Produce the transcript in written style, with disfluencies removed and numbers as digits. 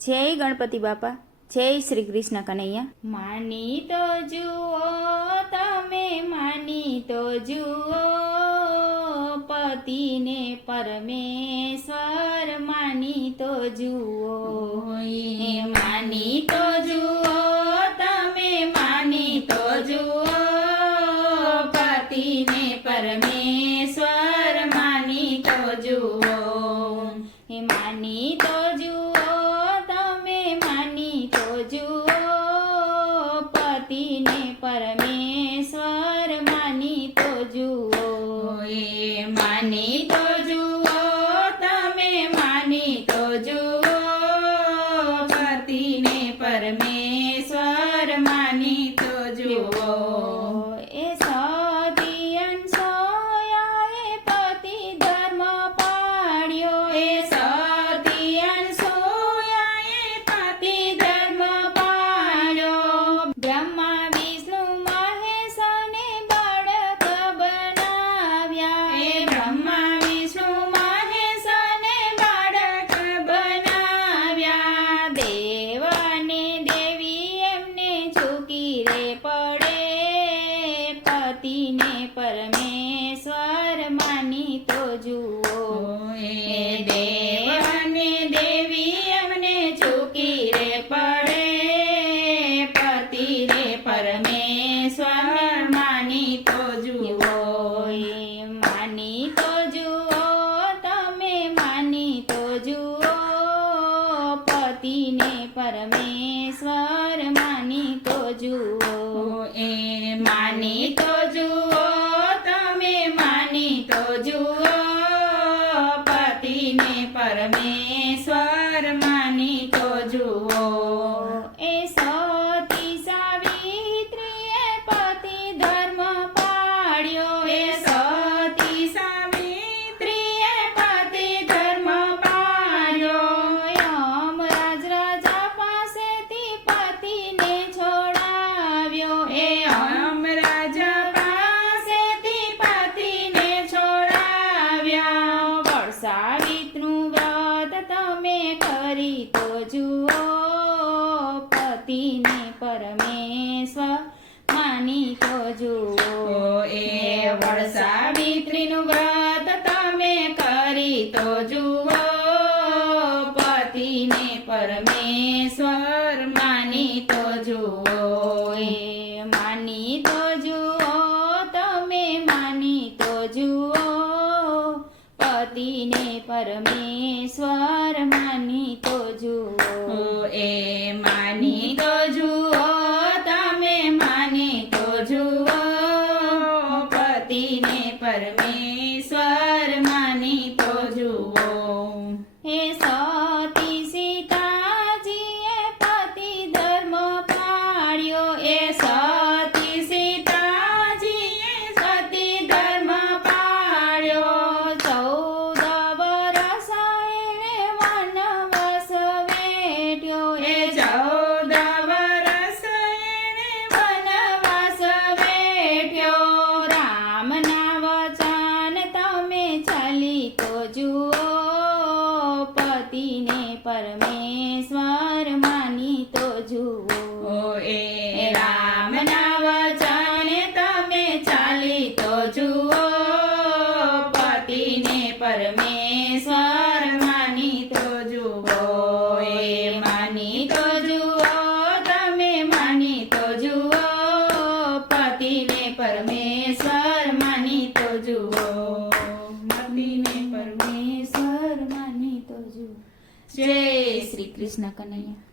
જય ગણપતિ બાપા, જય શ્રી કૃષ્ણ કનૈયા. માની તો જુઓ તમે, માની તો જુઓ પતિને પરમેશ્વર, માની તો જુઓ. માની તો જુઓ તમે, માની તો જુઓ પતિને પરમેશ્વર, માની તો જુઓ. માની તો જુઓ તમે, માની તો જુઓ પતિને પરમેશ્વર, માની તો જુઓ. માની તો જુઓ તમે, માની તો જુઓ પતિને પરમેશ્વર, માની તો જુઓ. એ સતી અનસૂયાએ પતિ ધર્મ પાળ્યો, એ સતી અનસૂયાએ પતિ ધર્મ પાળ્યો. બ્રહ્મા વિષ્ણુ મહેશને બાળક બનાવ્યા, એ બ્રહ્મા વિષ્ણુ મહેશને બાળક બનાવ્યા. દેવ અને દેવી એમને ઝૂકી રે પડે, પતિને પરમેશ્વર, માની તો જુઓ. એ દેવ અને દેવી એમને ઝૂકી રે પડે, પતિને પરમેશ્વર, માની તો જુઓ. માની તો જુઓ તમે, માની તો જુઓ પતિને પરમેશ્વર, માની તો જુઓ. માની તો જુઓ તમે, માની તો જુઓ પતિને પરમેશ્વર, માની તો જુઓ. એ સતી સાવિત્રીએ પતિ ધર્મ પાળ્યો, એ સતી સાવિત્રીએ પતિ ધર્મ પાળ્યો. યમરાજ રાજા પાસેથી પતિને છોડાવ્યો, એ યમરાજ પાસેથી પતિને છોડાવ્યા. વડસાવિત્રીનું વ્રત તમે કરી તો જુઓ, પતિને પરમેશ્વર, માની તો જુઓ. એ વડસાવિત્રીનું વ્રત તમે કરી તો જુઓ, પતિને પરમેશ્વર, માની તો જુઓ. માની તો જુઓ તમે, માની તો જુઓ પતિને પરમેશ્વર, માની તો જુઓ. માની તો જુઓ તમે, માની તો જુઓ પતિને પરમેશ્વર, માની તો જુઓ. હે સતી સીતાજીએ પતિ ધર્મ પાળ્યો, એ સતી સીતાજીએ સતી ધર્મ પાળ્યો. 14 વરસ એણે વનવાસ વેઠ્યો, એ 14 વરસ એણે વનવાસ વેઠ્યો. રામના વચન તમે ચાલી તો જુઓ, પતિને પરમેશ્વર, માની તો જુઓ. રામના વચન તમે ચાલી તો જુઓ, પતિને પરમેશ્વર, માની તો જુઓ. માની તો જુઓ તમે, માની તો જુઓ પતિને પરમેશ્વર, માની તો જુઓ. પતિને પરમેશ્વર, માની તો જુઓ. જય શ્રી કૃષ્ણ કનૈયા.